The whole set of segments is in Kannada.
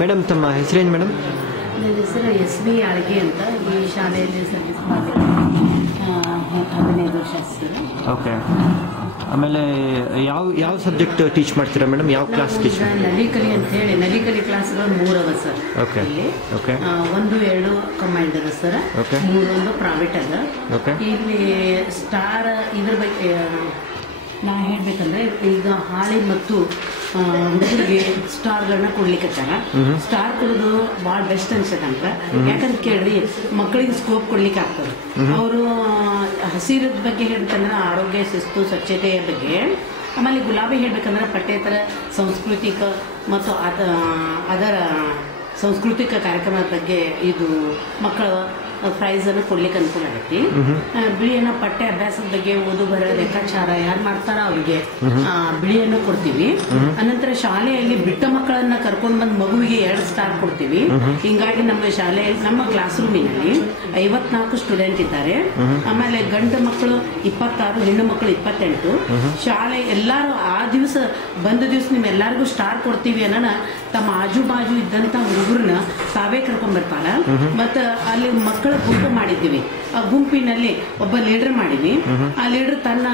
ಮೇಡಮ್ ತಮ್ಮ ಹೆಸರೇನು ಮೇಡಮ್? ನನ್ನ ಹೆಸರು ಎಸ್ ಬಿ ಆಳ್ಗೆ ಅಂತ. ಈ ಶಾಲೆಯಲ್ಲಿ ಸರ್ವಿಸ್ ಮಾಡಿದ್ದೀನಿ 15 ವರ್ಷ ಸರ್. ಓಕೆ. ಆಮೇಲೆ ಯಾವ ಸಬ್ಜೆಕ್ಟ್ ಟೀಚ್ ಮಾಡ್ತೀರಾ ಮೇಡಮ್? ಯಾವ ಕ್ಲಾಸ್ ಟೀಚ್? ನಲಿಕಲಿ ಅಂತ ಹೇಳಿ ನಲಿಕಲಿ ಕ್ಲಾಸ್ಗಳು 3 ಅದ ಸರ್. Okay okay. 1, 2 ಕಂಬೈನ್ಡ್ ಅದ ಸರ್. 3 ಪ್ರೈವೇಟ್ ಅದ. ಇಲ್ಲಿ ಸ್ಟಾರ್ ಇದ್ರ ಬಗ್ಗೆ ನಾ ಹೇಳ್ಬೇಕಂದ್ರೆ ಈಗ ಹಾಳಿ ಮತ್ತು ಹುಡುಗರಿಗೆ ಸ್ಟಾರ್ಗಳನ್ನ ಕೊಡ್ಲಿಕ್ಕತ್ತಾರ. ಸ್ಟಾರ್ ಕೊಡೋದು ಭಾಳ ಬೆಸ್ಟ್ ಅನ್ಸತ್ತಂತ. ಯಾಕಂತ ಕೇಳ್ರಿ, ಮಕ್ಕಳಿಗೆ ಸ್ಕೋಪ್ ಕೊಡ್ಲಿಕ್ಕೆ ಆಗ್ತದೆ. ಅವರು ಹಸಿರದ ಬಗ್ಗೆ ಹೇಳ್ಬೇಕಂದ್ರೆ ಆರೋಗ್ಯ, ಶಿಸ್ತು, ಸ್ವಚ್ಛತೆಯ ಬಗ್ಗೆ. ಆಮೇಲೆ ಗುಲಾಬಿ ಹೇಳ್ಬೇಕಂದ್ರೆ ಪಠ್ಯೇತರ ಸಾಂಸ್ಕೃತಿಕ ಮತ್ತು ಅದರ ಸಾಂಸ್ಕೃತಿಕ ಕಾರ್ಯಕ್ರಮದ ಬಗ್ಗೆ ಇದು ಮಕ್ಕಳ ಪ್ರೈಸನ್ನು ಕೊಡ್ಲಿಕ್ಕೆ ಅನುಕೂಲ ಆಗೈತಿ. ಬಿಳಿಯನ್ನ ಪಠ್ಯ ಅಭ್ಯಾಸದ ಬಗ್ಗೆ ಓದು ಬರ ಲೆಕ್ಕಾಚಾರ ಯಾರು ಮಾಡ್ತಾರ ಅವ್ರಿಗೆ ಬಿಳಿಯನ್ನು ಕೊಡ್ತೀವಿ. ಅನಂತರ ಶಾಲೆಯಲ್ಲಿ ಬಿಟ್ಟ ಮಕ್ಕಳನ್ನ ಕರ್ಕೊಂಡು ಬಂದು ಮಗುವಿಗೆ 2 ಸ್ಟಾರ್ ಕೊಡ್ತೀವಿ. ಹಿಂಗಾಗಿ ನಮ್ಮ ಶಾಲೆಯಲ್ಲಿ ನಮ್ಮ ಕ್ಲಾಸ್ ರೂಮಿನಲ್ಲಿ 54 ಸ್ಟೂಡೆಂಟ್ ಇದ್ದಾರೆ. ಆಮೇಲೆ ಗಂಡು ಮಕ್ಕಳು 26, ಹೆಣ್ಣು ಮಕ್ಕಳು 28. ಶಾಲೆ ಎಲ್ಲಾರು ಆ ದಿವಸ ಬಂದ ದಿವಸ ನಿಮ್ಮೆಲ್ಲರಿಗೂ ಸ್ಟಾರ್ ಕೊಡ್ತೀವಿ ಅನ್ನೋಣ ತಮ್ಮ ಆಜು ಬಾಜು ಇದ್ದಂತ ಹುಡುಗರನ್ನ ತಾವೇ ಕರ್ಕೊಂಡ್ ಬರ್ತಾರ. ಮತ್ತ ಅಲ್ಲಿ ಮಕ್ಕಳ ಗುಂಪು ಮಾಡಿದ್ದೀವಿ. ಆ ಗುಂಪಿನಲ್ಲಿ ಒಬ್ಬ ಲೀಡರ್ ಮಾಡಿವಿ. ಆ ಲೀಡರ್ ತನ್ನ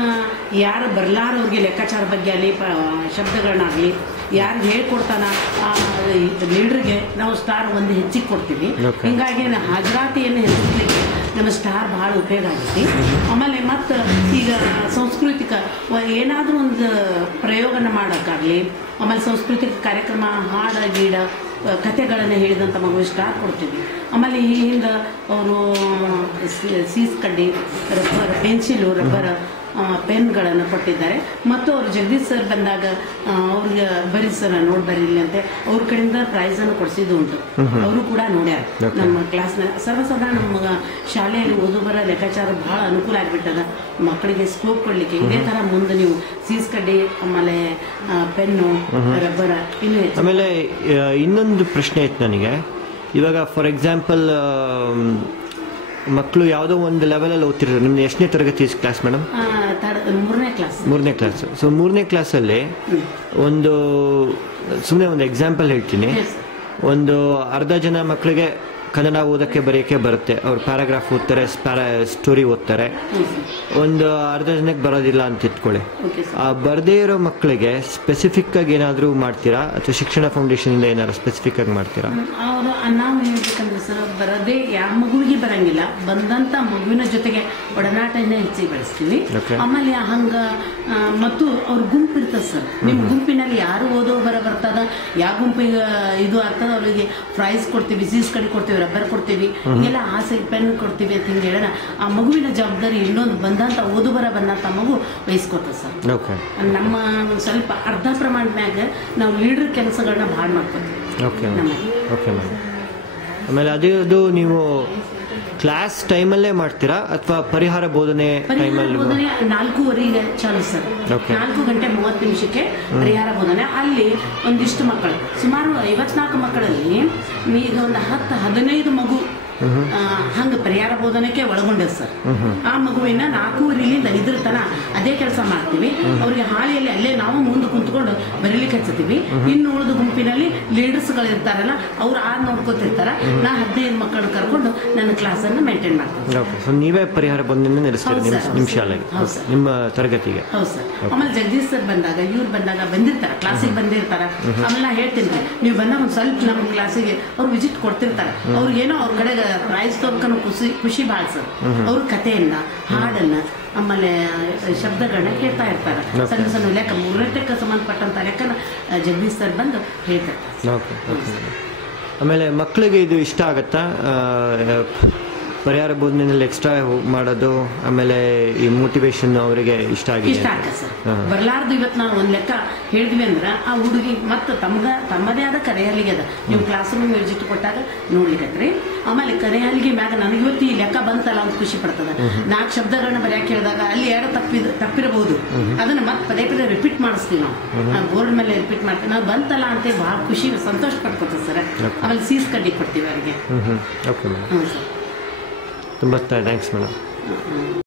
ಯಾರು ಬರ್ಲಾರವ್ರಿಗೆ ಲೆಕ್ಕಾಚಾರ ಬಗ್ಗೆ ಅಲ್ಲಿ ಶಬ್ದಗಳನ್ನಾಗ್ಲಿ ಯಾರು ಹೇಳ್ಕೊಡ್ತಾನ ಆ ಲೀಡರ್ಗೆ ನಾವು ಸ್ಟಾರ್ ಒಂದು ಹೆಚ್ಚಿಗೆ ಕೊಡ್ತೀವಿ. ಹಿಂಗಾಗಿ ಹಾಜರಾತಿಯನ್ನು ಹೆಚ್ಚಿಸ್ಲಿಕ್ಕೆ ನಮ್ಮ ಸ್ಟಾರ್ ಬಹಳ ಉಪಯೋಗ ಆಗೈತಿ. ಆಮೇಲೆ ಮತ್ತು ಈಗ ಸಾಂಸ್ಕೃತಿಕ ಏನಾದರೂ ಒಂದು ಪ್ರಯೋಗನ ಮಾಡೋಕ್ಕಾಗಲಿ, ಆಮೇಲೆ ಸಾಂಸ್ಕೃತಿಕ ಕಾರ್ಯಕ್ರಮ, ಹಾಡ ಗೀಡ ಕಥೆಗಳನ್ನು ಹೇಳಿದಂಥ ಮಗು ಸ್ಟಾರ್ ಕೊಡ್ತೀವಿ. ಆಮೇಲೆ ಈ ಹಿಂದೆ ಅವರು ಸೀಸ್ ಕಡ್ಡಿ, ರಬ್ಬರ್ ಪೆನ್ಸಿಲು, ರಬ್ಬರ್ ಪೆನ್ಗಳನ್ನು ಕೊಟ್ಟಿದ್ದಾರೆ. ಮತ್ತು ಅವರು ಜಗದೀಶ್ ಸರ್ ಬಂದಾಗ ಅವ್ರಿಗೆ ಬರೀ ಸರ್ ನೋಡಿ ಬರೀಲಿ ಅಂತ ಅವ್ರ ಕಡೆಯಿಂದ ಪ್ರೈಸನ್ನು ಕೊಡಿಸಿದ್ದು ಉಂಟು. ಅವರು ಕೂಡ ನೋಡ್ಯಾರ ನಮ್ಮ ಕ್ಲಾಸ್ನ. ಸರ್ವಸಾಧಾರಣ ನಮ್ಮ ಶಾಲೆಯಲ್ಲಿ ಓದು ಬರ ಲೆಕ್ಕಾಚಾರ ಬಹಳ ಅನುಕೂಲ ಆಗಿಬಿಟ್ಟದ ಮಕ್ಕಳಿಗೆ ಸ್ಕೋಪ್ ಕೊಡ್ಲಿಕ್ಕೆ. ಇದೇ ತರ ಮುಂದೆ ನೀವು ಸೀಸ್ ಕಡ್ಡಿ, ಆಮೇಲೆ ಪೆನ್ನು, ರಬ್ಬರ ಇನ್ನೂ ಹೆಚ್ಚು. ಆಮೇಲೆ ಇನ್ನೊಂದು ಪ್ರಶ್ನೆ ಇತ್ತು ನನಗೆ. ಇವಾಗ ಫಾರ್ ಎಕ್ಸಾಂಪಲ್ ಮಕ್ಕಳು ಯಾವುದೋ ಒಂದು ಲೆವೆಲಲ್ಲಿ ಓದ್ತಿರ್ತಾರೆ. ನಿಮ್ದು ಎಷ್ಟನೇ ತರಗತಿ ಕ್ಲಾಸ್ ಮೇಡಮ್? 3ನೇ ಕ್ಲಾಸ್. 3ನೇ ಕ್ಲಾಸ್. ಸೊ 3ನೇ ಕ್ಲಾಸಲ್ಲಿ ಒಂದು ಸುಮ್ಮನೆ ಒಂದು ಎಕ್ಸಾಂಪಲ್ ಹೇಳ್ತೀನಿ. ಒಂದು ಅರ್ಧ ಜನ ಮಕ್ಕಳಿಗೆ ಕನ್ನಡ ಓದೋಕ್ಕೆ ಬರೆಯೋಕ್ಕೆ ಬರುತ್ತೆ. ಅವ್ರು ಪ್ಯಾರಾಗ್ರಾಫ್ ಓದ್ತಾರೆ, ಸ್ಟೋರಿ ಓದ್ತಾರೆ. ಒಂದು ಅರ್ಧ ಜನಕ್ಕೆ ಬರೋದಿಲ್ಲ ಅಂತ ಇಟ್ಕೊಳ್ಳಿ. ಆ ಬರದೇ ಇರೋ ಮಕ್ಕಳಿಗೆ ಸ್ಪೆಸಿಫಿಕ್ ಆಗಿ ಏನಾದರೂ ಮಾಡ್ತೀರಾ ಅಥವಾ ಶಿಕ್ಷಣ ಫೌಂಡೇಶನ್ ಏನಾದ್ರು ಸ್ಪೆಸಿಫಿಕ್ ಆಗಿ ಮಾಡ್ತೀರಾ? ಅವರು ನಾವು ಹೇಳ್ಬೇಕಂದ್ರೆ ಸರ್, ಬರದೇ ಯಾವ ಮಗುವಿಗೆ ಬರಂಗಿಲ್ಲ, ಬಂದಂತ ಮಗುವಿನ ಜೊತೆಗೆ ಒಡನಾಟನ ಹೆಚ್ಚಿಗೆ ಬೆಳೆಸ್ತೀವಿ. ಆಮೇಲೆ ಹಂಗ ಮತ್ತು ಅವ್ರ ಗುಂಪು ಇರ್ತದೆ ಸರ್. ನಿಮ್ಮ ಗುಂಪಿನಲ್ಲಿ ಯಾರು ಓದೋ ಬರ್ತದ, ಯಾವ ಗುಂಪಿಗೆ ಇದು ಆಗ್ತದ ಅವ್ರಿಗೆ ಪ್ರೈಸ್ ಕೊಡ್ತೀವಿ, ಸೀಸ್ ಕಡೆ ಕೊಡ್ತೀವಿ, ರಬ್ಬರ್ ಕೊಡ್ತೀವಿ, ಹಿಂಗೆಲ್ಲ ಆಸೆ ಪೆನ್ ಕೊಡ್ತೀವಿ ಅಂತ ಹಿಂಗೆ ಹೇಳೋಣ. ಆ ಮಗುವಿನ ಜವಾಬ್ದಾರಿ ಇನ್ನೊಂದು ಬಂದಂತ ಓದು ಬರ ಬಂದಂತ ಮಗು ವಹಿಸ್ಕೊತದೆ ಸರ್. ನಮ್ಮ ಸ್ವಲ್ಪ ಅರ್ಧ ಪ್ರಮಾಣದಾಗ ನಾವು ಲೀಡರ್ ಕೆಲಸಗಳನ್ನ ಭಾಳ ಮಾಡ್ಕೊತೀವಿ. ಆಮೇಲೆ ಅದು ನೀವು ಕ್ಲಾಸ್ ಟೈಮಲ್ಲೇ ಮಾಡ್ತೀರಾ ಅಥವಾ ಪರಿಹಾರ ಬೋಧನೆ ಟೈಮಲ್ಲಿ? 4:15 ಚಾಲು ಸರ್. 4:30 ಪರಿಹಾರ ಬೋಧನೆ. ಅಲ್ಲಿ ಒಂದಿಷ್ಟು ಮಕ್ಕಳು, ಸುಮಾರು 54 ಮಕ್ಕಳಲ್ಲಿ ಈಗ ಒಂದು 10-15 ಮಗು ಹಂಗ ಪರಿಹಾರ ಬೋಧನೆಗೆ ಒಳಗೊಂಡೆ ಸರ್. ಆ ಮಗುವಿನ 4:15ರಿಂದ 5 ತನ ಅದೇ ಕೆಲಸ ಮಾಡ್ತೀವಿ. ಅವ್ರಿಗೆ ಹಾಳಿಯಲ್ಲಿ ಅಲ್ಲೇ ನಾವು ಮುಂದೆ ಕುಂತ್ಕೊಂಡು ಬರೀಲಿಕ್ಕೆ ಹಚ್ಚತೀವಿ. ಇನ್ನು ಉಳಿದ ಗುಂಪಿನಲ್ಲಿ ಲೀಡರ್ಸ್ಗಳು ಇರ್ತಾರಲ್ಲ, ಅವ್ರು ನೋಡ್ಕೊತಿರ್ತಾರ. ನಾ 15 ಮಕ್ಕಳನ್ನ ಕರ್ಕೊಂಡು ನನ್ನ ಕ್ಲಾಸ್ ಅನ್ನು ಮೇಂಟೈನ್ ಮಾಡ್ತೀನಿ. ನೀವೇ ಪರಿಹಾರ ಬೋಧನೆ ನಡೆಸ್ತೀರಿ ನಿಮ್ಮ ಶಾಲೆಗೆ, ನಿಮ್ಮ ತರಗತಿಗೆ? ಹೌದು ಸರ್. ಆಮೇಲೆ ಜಗದೀಶ್ ಸರ್ ಬಂದಾಗ, ಇವ್ರು ಬಂದಾಗ ಬಂದಿರ್ತಾರ, ಕ್ಲಾಸಿಗೆ ಬಂದಿರ್ತಾರ. ಆಮೇಲೆ ನಾ ಹೇಳ್ತೀನಿ, ನೀವು ಬಂದಾಗ ಒಂದು ಸ್ವಲ್ಪ ನಮ್ಮ ಕ್ಲಾಸಿಗೆ ಅವ್ರು ವಿಸಿಟ್ ಕೊಡ್ತಿರ್ತಾರೆ. ಅವ್ರಿಗೇನೋ ಅವ್ರ ಕಡೆ ಪ್ರೈಸ್ ತೋರ್ಕನು ಖುಷಿ ಭಾಳ ಸರ್. ಅವ್ರ ಕಥೆಯನ್ನ, ಹಾಡನ್ನ, ಆಮೇಲೆ ಶಬ್ದಗಳನ್ನ ಕೇಳ್ತಾ ಇರ್ತಾರೆ. ಸಣ್ಣ ಸಣ್ಣ ಲೆಕ್ಕ, 3ಕ್ಕೆ ಸಂಬಂಧಪಟ್ಟಂತ ಲೆಕ್ಕನ ಜಗದೀಶ್ ಸರ್ ಬಂದು ಹೇಳ್ತಿರ್ತಾರೆ. ಆಮೇಲೆ ಮಕ್ಕಳಿಗೆ ಇದು ಇಷ್ಟ ಆಗತ್ತಾ ಪರಿಹಾರ ಬೋಧನೆಯಲ್ಲಿ ಎಕ್ಸ್ಟ್ರಾ ಮಾಡೋದು? ಆಮೇಲೆ ಈ ಮೋಟಿವೇಶನ್ ಅವರಿಗೆ ಇಷ್ಟ ಆಗಿದೆ? ಇಷ್ಟ ಆಗ ಸರ್. ಬರ್ಲಾರ್ದು ಇವತ್ತು ನಾವು ಒಂದು ಲೆಕ್ಕ ಹೇಳಿದ್ವಿ ಅಂದ್ರೆ ಆ ಹುಡುಗಿ ಮತ್ತೆ ತಮ್ಮದೇ ಆದ ಕರೆಹಲಿಗೆ ಅದ. ನೀವು ಕ್ಲಾಸ್ ರೂಮ್ ವಿಸಿಟ್ ಕೊಟ್ಟಾಗ ನೋಡ್ಲಿಕ್ಕತ್ರಿ. ಆಮೇಲೆ ಕರೆಹಲಿಗೆ ಮ್ಯಾಗ ನನಗೆ ಇವತ್ತು ಈ ಲೆಕ್ಕ ಬಂತಲ್ಲ ಅಂತ ಖುಷಿ ಪಡ್ತದ. 4 ಶಬ್ದಗಳನ್ನ ಬರೆಯಕ್ಕೆ ಹೇಳಿದಾಗ ಅಲ್ಲಿ 2 ತಪ್ಪಿರಬಹುದು, ಅದನ್ನ ಮತ್ತೆ ಪದೇ ಪದೇ ರಿಪೀಟ್ ಮಾಡಿಸ್ತೀವಿ ನಾವು. ಬೋರ್ಡ್ ಮೇಲೆ ರಿಪೀಟ್ ಮಾಡ್ತೀವಿ. ನಾವು ಬಂತಲ್ಲ ಅಂತ ಬಹಳ ಖುಷಿ, ಸಂತೋಷ ಪಡ್ಕೊತೀವಿ ಸರ್. ಆಮೇಲೆ ಸೀಸ್ ಕಡ್ಡಿ ಕೊಡ್ತೀವಿ ಅವರಿಗೆ. ತುಂಬ ಥ್ಯಾಂಕ್ಸ್ ಮೇಡಮ್.